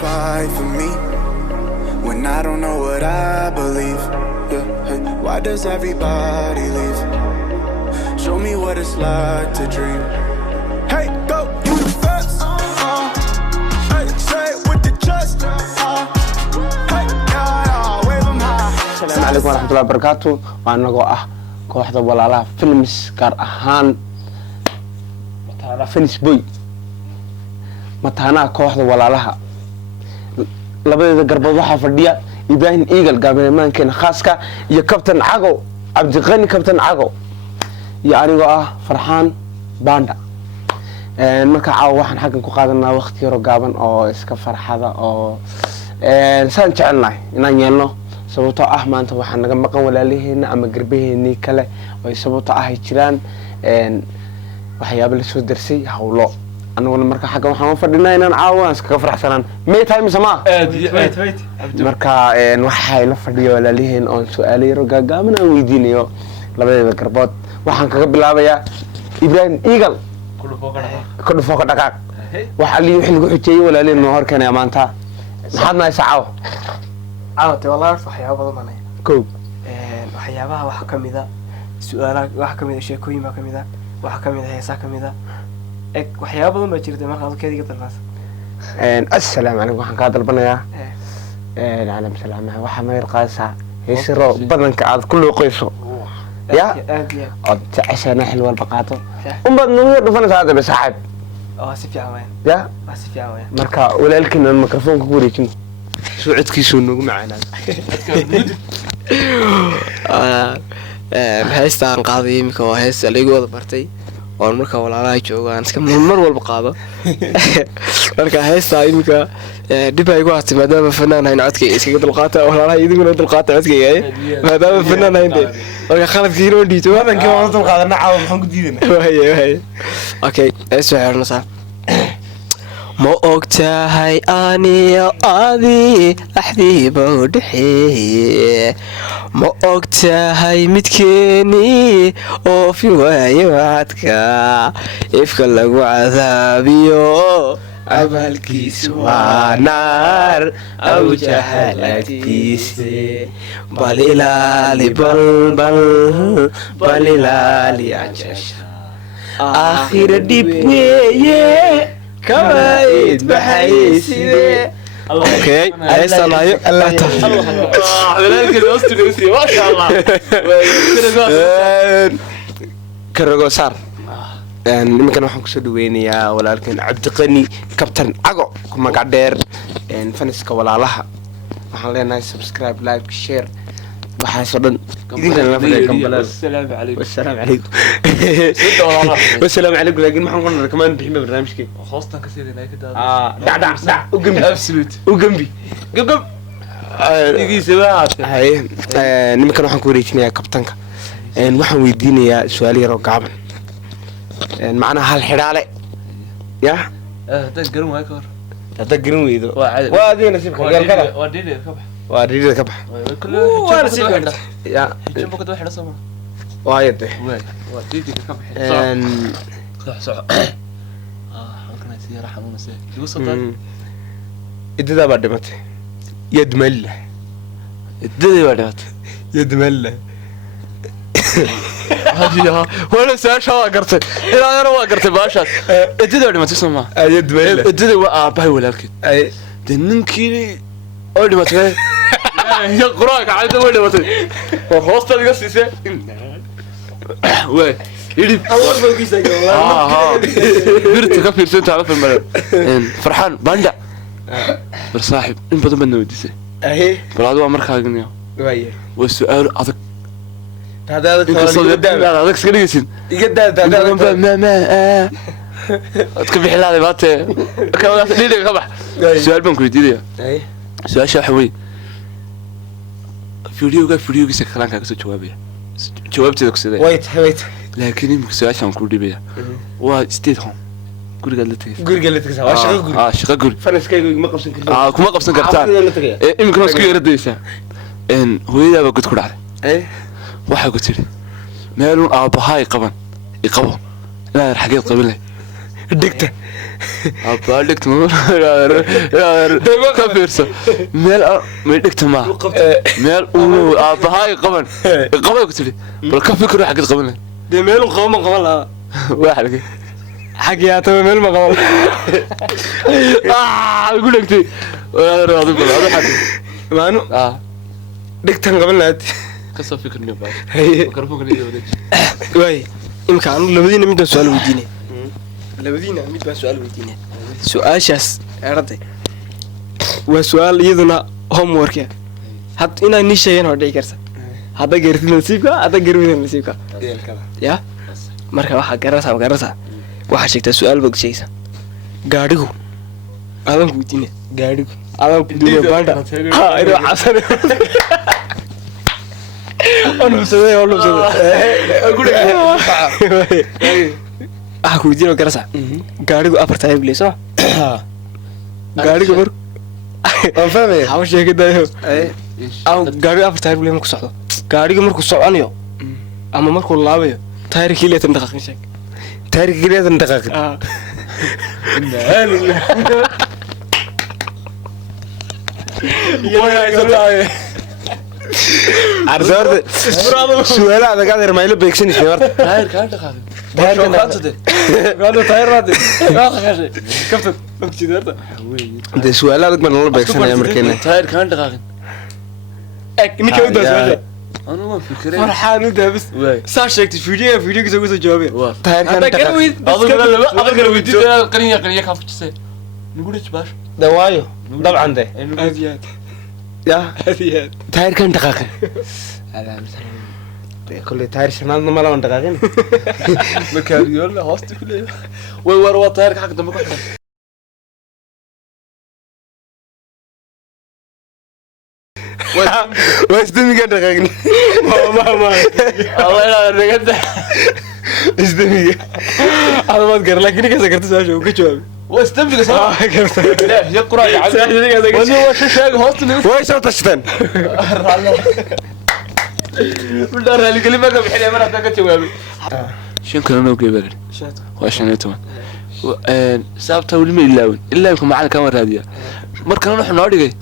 fight for me when I don't know what I believe? Yeah, hey, why does everybody leave? Show me what it's like to dream. Hey, go, you the best. Hey, say it with the chest. Hey, yeah, wave them high. Assalamu alaikum warahmatullahi wabarakatuh. Waa anagoo ah kooxda walaalaha films gaar ahaan mataana Finish Boy. Mataana kooxda walaalaha labadeeda garbood waxaa fadhiya Ibrahim Eagle gaabanaankeena khaaska iyo Captain Cago Cabdiqani Captain Cago iyo anigoo ah Farxaan Banda. marka caawa waxaan xagan ku qaadanaa waqti yar oo gaaban oo iska farxada oo saan jecelnahay inaan yeelno sababtoo ah maanta waxaan naga maqan walaalaheena ama garbaheennii kale oo sababtoo ah ay jiraan waxyaabo la soo darsay hawlo anaguna marka xagan waxaan u fadhinaa inaan caawa iska farxsanaan may time sama marka waxay la fadhiyo walaalaheen oo su'aalo yar oo gaagaaban aan weydiinayo labadeeda garbood waxaan kaga bilaabayaa Ibrahim Eagle كل فوق دقاق وحلي وحلي وحجي ولا لين نهار كان يا مانتا محدنا يسعوا عاوتي والله waxyaabo badan manay koob waxyaabaha waxa kamida su'aalaha waxa kamida sheekooyin ma kamida waxa kamida heesaha kamida waxyaabo badan ma jirto marka keediga dalbaas assalaamu alaykum waxaan ka dalbanayaa caalam salaamaha waxa ma yarqaasa heesiro badanka aad ku looqayso يا عشان حلوة البقاطو ومبعد نوير دفن ساعة بسحب سيفي عوين يا سيفي عوين مركا ولكن الميكروفون كوري شنو شو عدك يسونو معنا هايستان قاضي مكا هايست اللي wada bartay oo marka walaalaha joogaan iska mar walba qaado marka heesta imika dib ay ku ahaatay maadaama fanaanayn codkay iskaga dulqaata walaalaha idinku dulqaata codkay maadaama fanaanayn marka khaladkii inoo dhiito wadankii waan dulqaadana caawa maxaan ku diidanaa way okay isoo xirnaa ma ogtahay aniyo adi axdiiba u dhaxeeye ma ogtahay midkeeni oo fi waayo wacadka ifka lagu cadaabiyo abaalkiisu waa naar aw jahalagtiise bal ilaali bal ilaali ajasha aakhira dhib weeye كوايد بحيسيدي اوكي هيسا لايو الله ولكن الاستوديوسي ما شاء الله كرغو صار nimankan waxaan ku soo dhaweynayaa walaalkeen Cabdiqani Captain Cago kuma gadheer faniska walaalaha waxaan leenahay subscribe like share waxaasoo dhan idinkan la fadhiyo kambalada والسلام عليكم والسلام عليكم laakiin maxaan ku naraa kamaan bixin barnaamijkii hoostan ka siidinay ka daad dhac u gambi absolute u gambi gab igiisa waad hay nimankan waxaan ku wareejinayaa kabtanka waxaan weydiinayaa su'aalo yar oo gaaban macna hal xiraale ya dad garan way ka hor dad garan weydo waa adina nasiibka galkada waa diiday ka bax واريد كبح وانا سيبك يا جنبك ده حدا سما وايد وديدي كبح صح ممكن يصير رحمه نسي يوصل إددا بعدمت يد مله إددا بعدمت يد مله هذه ولا ساش ها قرت إلى أنا وقرت باشات إددا بعدمت تسمع يد مله إددا وأباي ولا كده أي دنكيني أول ما ترى يا قراك عاد أول ما ترى وخلاص تلقى سيسة وين يدي الله بوكيسك والله برت كفي رسنت على في الملعب فرحان باندا برصاحب إن بدو منه وديسه أهي برادو أمرك هاجنيه وياه والسؤال أذك هذا لا أذك سكريسين يقدر هذا ما تكفي حلالي بات كم ليه كبح سؤال بنكر ديديا أي سؤال شاحوي فيديو سكران كاكسو جوابتي ذاك سيدي ويت لكن يمكن سؤال شان كل دبيا وستيت هون قول قال لك شقة قول فنس كي ما قبسن كل كم قبسن كرتان يمكن نسكو يرديسا إن هو إذا بقول كل عليه واحد قلت لي مالون أبهاي قبن يقبل لا الحقيقة قبله دكتة abaa dhigta ka fiirso meel ma dhigta ma meel uu abahay qaban ku tiri bal ka fikir waxa ka qaban de meel uu qaban la waxa laga xaqiyaata meel ma qaban ugu dhigtay raadu bal hada xad maanu dhigtan qaban laad ka soo fikirnay baa karbuka niyo wada way imka anu labadiina mid baan su'aal weydiinay su'aashaas arday waa su'aal iyaduna homework had inaan ni sheegan oo dhici karta hadda gartid nasiibka hadda garwid nasiibka ya marka waxa garasa waxa sheegtaa su'aal bog sheegaysa gaadhigu adan ku weydiinay gaadhigu adan ku diiday banda ha ina xasan onu sameey ku weydiino garasa gaadhigu afar taayib leeso gaadhigu mar aan fahmay hawa sheegadayo gaadhigu afar taayib leeyo ku socdo gaadhigu markuu soconayo ama markuu laabayo taayirkii leeyahay daqiiqin sheeg taayirkii leeyahay daqiiqin ardaarda su'aalaha adag adeer maylo beegsanaysa horta taayir ka dhaqaaqay de su'aalaha adag baan la beegsanaya markeena taayir ka dhaqaaqin ninka u daasay anu ma fikiray farxaan u daabis saa sheegtay fiidiyoga soo jawaabay taayirkan garwid adal garwid qaniya ka fujisay nugu dhig baash dawaayo dabcan de aadiyaad ya aadiyaad taayirkan dhaqaaqin كل تاير شمال ما لون دقاقين مكاريول هوست كله وي تاير حق دم كحله واسدمي قاعد دقاقني ما الله لا رجعت اسدمي هذا ما تقدر لكن كذا كنت ساشو وكجواب واستنبق صح لا يقرا يعلم وانا وش شاق هوست وش تشتن بالدار اللي كلمه بحلي مرة تاك جوابي شنو كانوا قبل واشان يتوان حسابته ولما يلاون الا يكون معنا كاميرا راديو markan wuxuu noo dhigay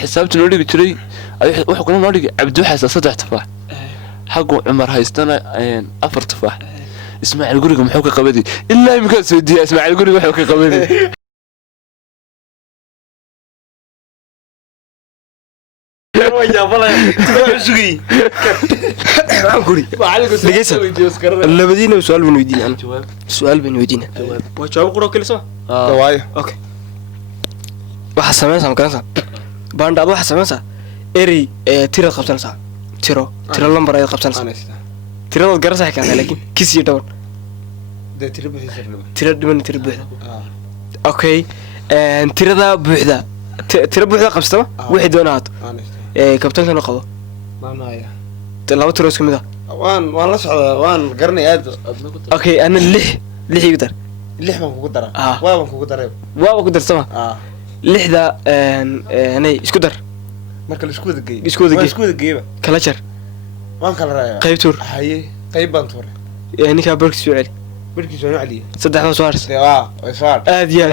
xisaabta noo dhigi jiray wuxuu kuna noo dhigay Abdu Xasan 3 tufaax xaqu Umar haystana 4 tufaax Ismaaciil guriga muxuu ka qabaday ilaa imka soo diyaa Ismaaciil guriga wuxuu ka qabaday ويا والله سوقي عقولي لقيت لبدينا سؤال بن ويدين انا سؤال بن ويدين وجواب قرو كل سو دوايو اوكي waxa sameeyay markaas banda waxa sameeyay eri tiro qabsanaysa tiro lambar ay qabsanaysa tiro garasay ka laakiin kisi dhawn de tiro bixisay tiro dhiman tiro buuxda okay tirada buuxda tiro buuxda qabsata wixii doonaad kabtanka noo qabo maamaya laba tiro isku mid ah waan la socdaa waan garanay aad okay ana 6 igu dar 6 baan kugu daraa waan kugu daray waa ku darsama lixda anay isku dar marka la isku wada geeyo kala jar waan kala raaya qayb tur haye qayb baan tuuray ninka barkis soo celi barkis soo celi saddexda soo harsa way soo aad yaa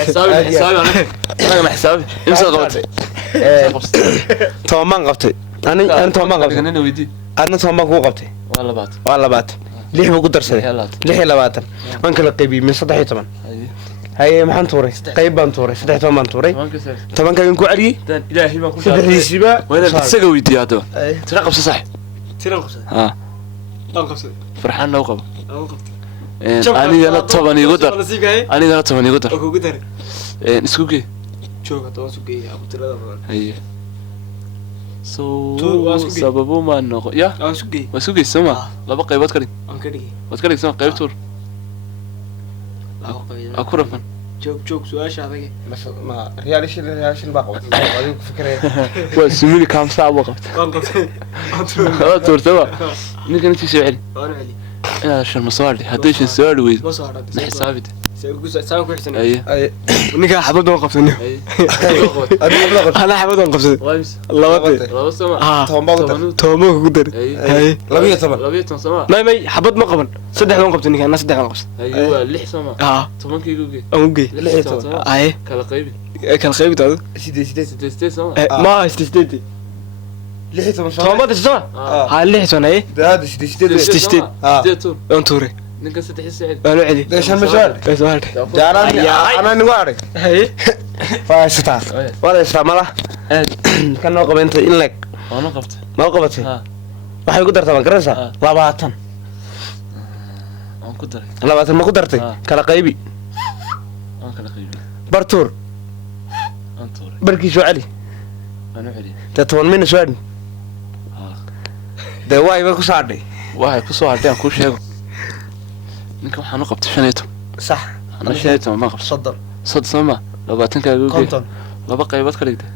انا ما حسابي امسك قبطي تومان قبطي انا تومان قبطي انا ويدي انا تومان كو قبطي والله بات ليه بو درسay ليه 20 man kala qaybi min 13 هاي maxaan tuuray qayb baan tuuray 13 baan tuuray 10 ka ku cali ilaahi baan ku saaraysiba wayna isaga weydiiyado tira qabsa sax tira qabsa aan qabsa farxaan noo qabo anigana 10 igu dar anigana 10 igu dar ugu dar isku gee jooga toos u geeyaa tirada badan haye sababu ma noqo ya isku gee sama laba qaybood ka dhig aan ka dhigay wad ka dhigsan qayb tuur akurafan joog su'aasha adag ma reaction baa qabtay adigu ku fikiray waa sumili kam saabo qabtay aan qabtay aan tuurtaba ninkan si soo celi aan celi ina shan masaadi hadii shan soo weyd ma soo hadhay xisaabi saan ku xigsan اي ninka xabad oo qabsanay اي ana xabad oo qabsaday وايمس labada لو سما ah toban toomo ku dar اي hay 12 لبيتون سما may xabad ma qaban saddex baan qabtay ninka ana saddex baan qabsaday ايوه لح سما ah 10 كيلو aan u geey ay kala qaybi kala qaybtaadu sidee soma ma ististeedi 16 toomada soo ha lix sano ay daad 16 sidee tur on tuure ninka saddex saaciid aan u celi deeshan mashaal soo jaaran ana nigu aray hay faashta wala istamala kan noo qabeentay in leg waana qabta ma qabatay ha waxay ku dartaa garanaysa 20 aan ku daray 20 ma ku dartay kala qaybi aan kala qaybi bartur aan tuure barkii soo celi aan u celi 10 min soo celi de way ku saadhay waxay ku soo hadeen ku sheego ninka waxaan u qabtay 15 sax ana 15 ma qabto صدر صد سما 20 kaaga u geey konton laba qaybood ka dhigtay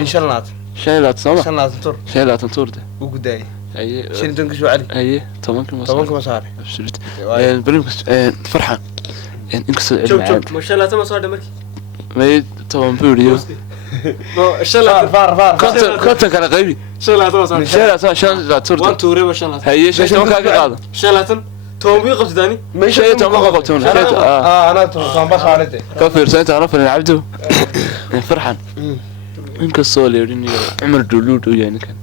min shanaad 15 soma shanaad tur 15 tuurde u guday aye shintan ka soo celi aye 10 kii toban kuma saar absolute بريمكس فرحان انكسر joog ma sha Allah tama soo dhamarkii ما طبعا فيديو no sha Allah far كنت كان قيبي sha Allah tama soo شيل عشان لا waan تورت tuure ma sha Allah هي شيء ما كان قاعد sha Allah tan toomo qabsadani شيء ما قبتون انا toban ba saarade كفر سنت انا في عبده فرحان انكسر لي عمر دولود يعني كان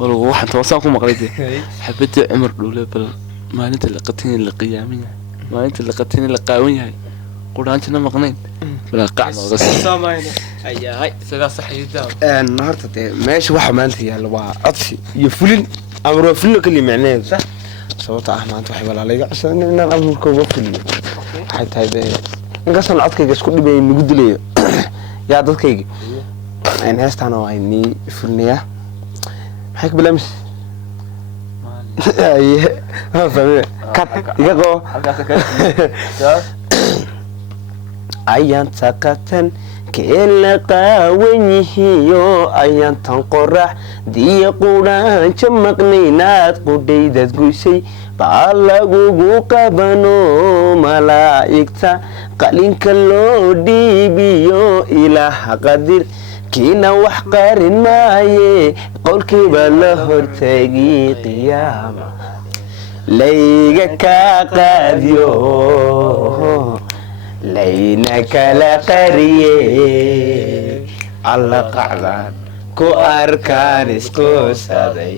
والله واحد توصل كم قريتي حبيت عمر دولود بل ما انت اللي قتين اللي قياميه ما انت اللي قتين اللي قاويه قرانتنا مقنين بلا قاعده غسل saamayna ayaay isaga saxiida een horta de meesha waxa maanta yaalo waa codsi iyo fulin amro fulin kali macneedu sax sababta ah maanta waxay walaalayga cusub inaan amurka uga fuliyo waxay tahay de inkasan codkayga isku dhibay nagu dilayo yaa dadkayga aan heestaan oo ay ni fulniya maxay ka bilaamis ay ha fahmay kat iga go ayaan takatan kela qaawanihiyo ayaan tan qorax diya quraan jamaqnaynaad qudhaydad guysay baa lagugu qabano malaa'igta qalinka loo dhiibiyo ilaaha qadir kiina wax qarin maaye qolkiiba la hortagi qiyaama layga kaa qaadiyo layna kala qariye alla qacdaan ku arkaan isqoosaday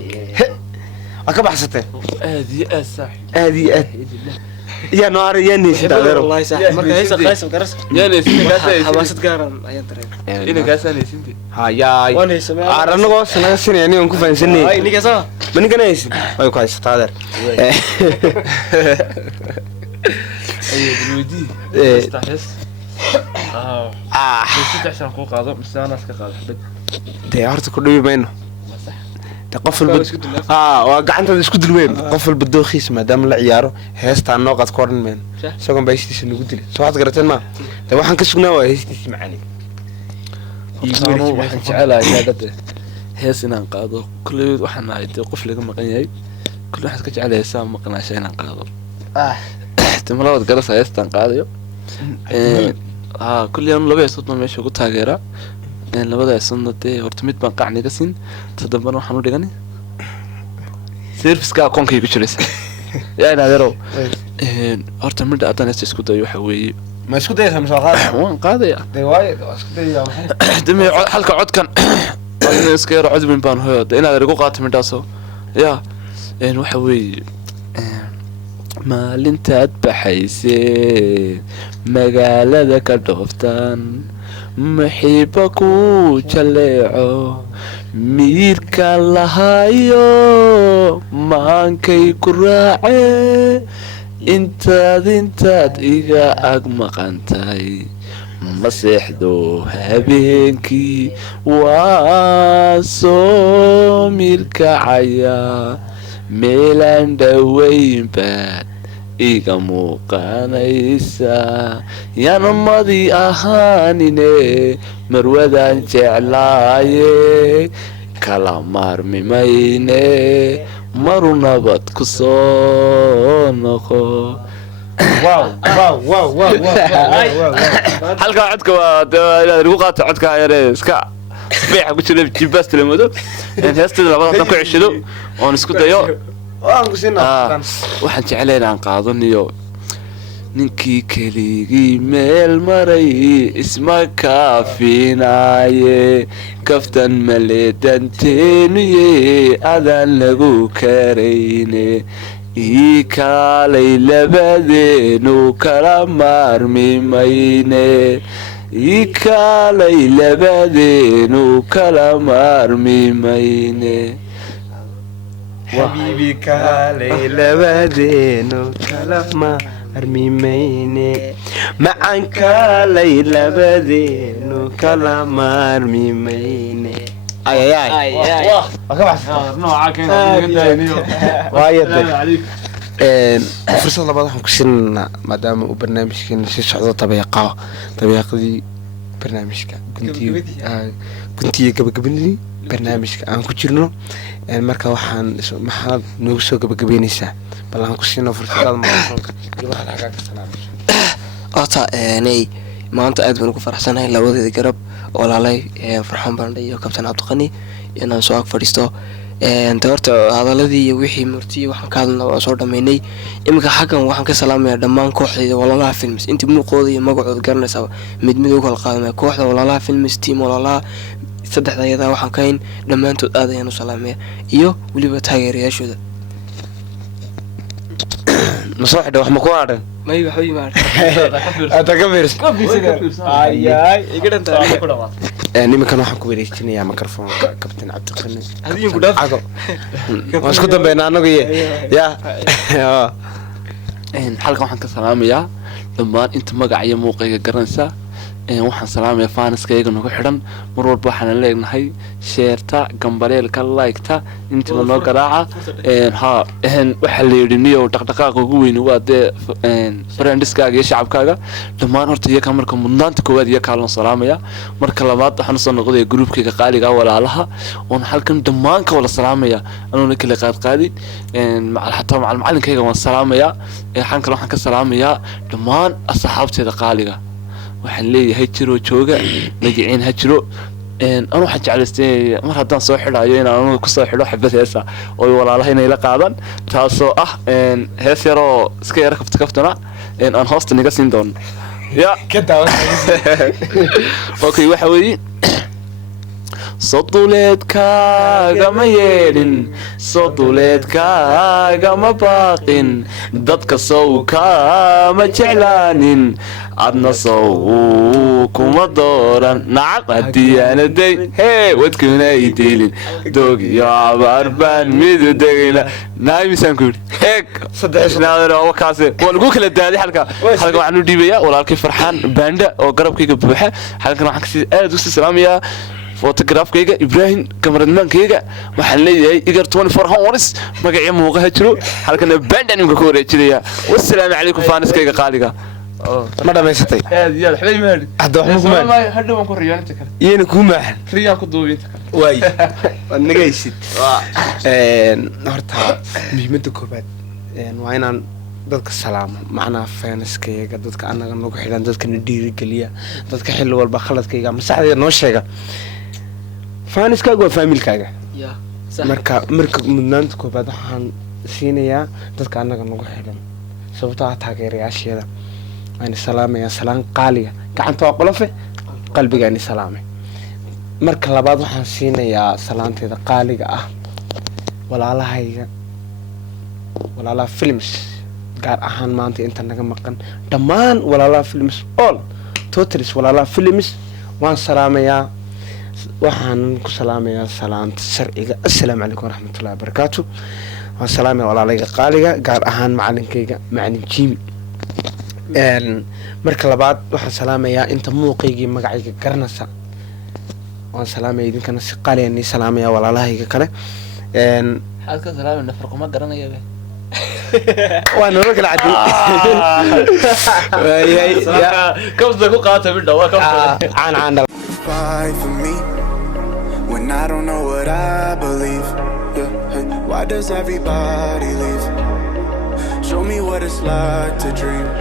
waa ka baxsatee aadi saaxib aadi aad yaa noo aray yaa neysid adeero wallahi saaxib marka heesa qaysam garas يعني xabaasad gaaran ayaan dareemay إنك أصلاً يسنتي ha yaay waan heesamay anagoo sanaga sinayni aan ku fahansanay ay ninka sama ma ninkan haysid way ku haysataa adeer أيه بالودي إيه. استحس بس عشان أخوك هذا بس أنا أسكت هذا حبيت dee horta ku dhibi mayno de qof walba waa gacantada isku dulweyn qof walba dooqiisa maadaama la ciyaaro heestaan noo qaad ku odhan mayno isagoon baa heystiisa nagu dilay soo waxaad garateen maa de waxaan ka sugnaa waa heystiisi macaani waxaan jecelahay inaad hees inaan qaado kulleed waxaan ahay dee qof laga maqan yahay kulle waxaad ka jecelahay heesaa maqnaasha inaan qaado timalabaad garasa heestaan qaadayo kulli anu laba heesood baan meesha ugu taageeraa labada heesoodna dee horta mid baan qacniga siin ta dambana waxaan u dhigani serviska aqoonkay ku jiraysa yaa in adeerow horta midha haddaan heesta isku dayo waxa weeye ma isku dayaysaa mise waa qaadaysaa waan qaadaya dee waayo waa isku dayayaa maxay demi halka codkan iska yaro cod weyn baan hoyo de inaad igu qaato midhaasoo yaa waxa weeye maalintaad baxaysee magaalada ka dhooftaan maxiiba ku jaleeco miirka lahayo maankay ku raacee intaad iga ag maqantahay ma seexdo habeenkii waa soo mirkacaya meelaan dhaweyn baad iga muuqanaysa yaana madi ahaanine marwadaan jeclaaye kala maarmimayne maru nabad ku soo noqo halkaa codka waa inaad igu qaato codka yaree iska safiixa ku jira jibaas tilamado heesteeda labada haddaan ku ceshado oon isku dayo waxaan jeclayn aan qaadaniyo ninkii keligii meel maray isma kaafinaaye kaftan maleedanteenuye adaan lagu karayne ii kaalay labadeenu kala maarmi mayne ii kaalay labadeenu kala maarmi mayne xabiibi kaalay labadeenu kala maarmi mayne macaan kaalay labadeenu kala maarmi mayne fursad labaad waxaan ku siinanaa maadaama uu barnaamijkeena sii socdo dabeeqadii barnaamijka guntiyo gabagabadii barnaamijka aan ku jirno marka maxaad noogu soo gabagabeynaysaa bal aan ku siino fursadaada maqasoonka iyo waxaad xagaa ka salaamayso horta maanta aad baan ugu faraxsanahay labadeeda garab walaalay farxaan bandhe iyo kabtan cabdiqani inaan soo ag fadhiisto de horta hadaladii iyo wixii murtiyi waxaan ka hadlana waan soo dhamaynay iminka xaggan waxaan ka salaamayaa dhammaan kooxdayda walaalaha films intii muuqooda iyo magacooda garanaysaa mid u kala qaadamaya kooxda walaalaha films team walaalaha saddexda ayadaa waxaan ka hayn dhammaantood aad ayaan u salaamaya iyo weliba taageerayaashooda masoo xidha wax ma ku hadhan may waxba yimaad nimankan waxaan ku wareejinayaa microfonka kabtan cabdiqani cago waan isku dambeynaa anagu halkan waxaan ka salaamayaa dhammaan inta magaca iyo muuqayga garanaysaa waxaan salaamayaa faanaskayga nagu xidhan mar walba waxaana leenahay sheerta gambaleelka laygta intiba noo garaaca waxaa la yidhi niyow dhaqdhaqaaqa ugu weyni waa dee brandiskaaga iyo shacabkaaga dhammaan horta iyakaa marka mudnaanta koowaad iyakaa loon salaamaya marka labaad waxaan usoo noqdaya gruubkayga qaaliga walaalaha oon halkan dhammaan ka wada salaamaya anuuna kala qaadqaadin xataa macalinkayga waan salaamayaa xan kale waxaan ka salaamayaa dhammaan asxaabteeda qaaliga waxaan leeyahay jiroo jooga magiciin ha jiro anu waxaan jeclaystay mar haddaan soo xidhayo inaan anuga kusoo xidho xabad heesa oo walaalaha inay la qaadan taasoo ah hees yaroo iska yaro kaftana aan hoosta niga siin doono okay waxa weeye soduleedkaagama yeedhin soduleedkaagama baaqin dadka sow kaama jeclaanin adna sow kuma dooran nacam hadiyaanaday hee wadkunay dilin doog iyo abaar baan midu degayna naamisaan ku yidhi heeg saddexisnaadwakaas waa lagu kala daaday halkan waxaan u dhiibayaa walaalkii farxaan baandha oo garabkayga buuxa halkan waxaan aad usii salaamayaa fotograafkayga ibraahim kamaradmaankayga waxaan leeyahay igar 24 hours magacii muuqaha jiro halkana baandhan imka ku wareejinaya wassalaamu calaykum faaniskayga qaaliga ma dhamaysatay hadda wax ma iyana kuu maaxan waay waad nagaysid horta muhiimada koobaad waa inaan dadka salaamo macnaha faaniskayga dadka anaga nagu xidhan dadkana dhiirigeliya dadka xilli walba khaladkayga masaxdayda noo sheega faaniskaaga waa faamilkaaga marka mudnaanta koobaad waxaan siinayaa dadka anaga nagu xidhan sababtoo ah taageerayaasheeda waan salaamayaa salaan qaaliga gacanta waa qolofe qalbigaani salaamay marka labaad waxaan siinayaa salaanteeda qaaliga ah walaalahayga walaalaha films gaar ahaan maanta inta naga maqan dhammaan walaalaha films all totalis walaalaha films waan salaamayaa waxaan ku salaamayaa salaanta sharciga assalaamu calaykum waraxmatullahi wabarakaatu waan salaamayaa walaalahayga qaaliga gaar ahaan macalinkayga macalin jiimi marka labaad waxaan salaamayaa inta muuqaygii magacayga garanaysa waan salaamaya idinkana si qaaliyan ii salaamaya walaalahayga kale maxaad ka salaamayna farquma garanaya waa nolo kala cadey kabsda ku qaata midha waa caan Fight for me when I don't know what I believe. Yeah, hey, why does everybody leave? Show me what it's like to dream.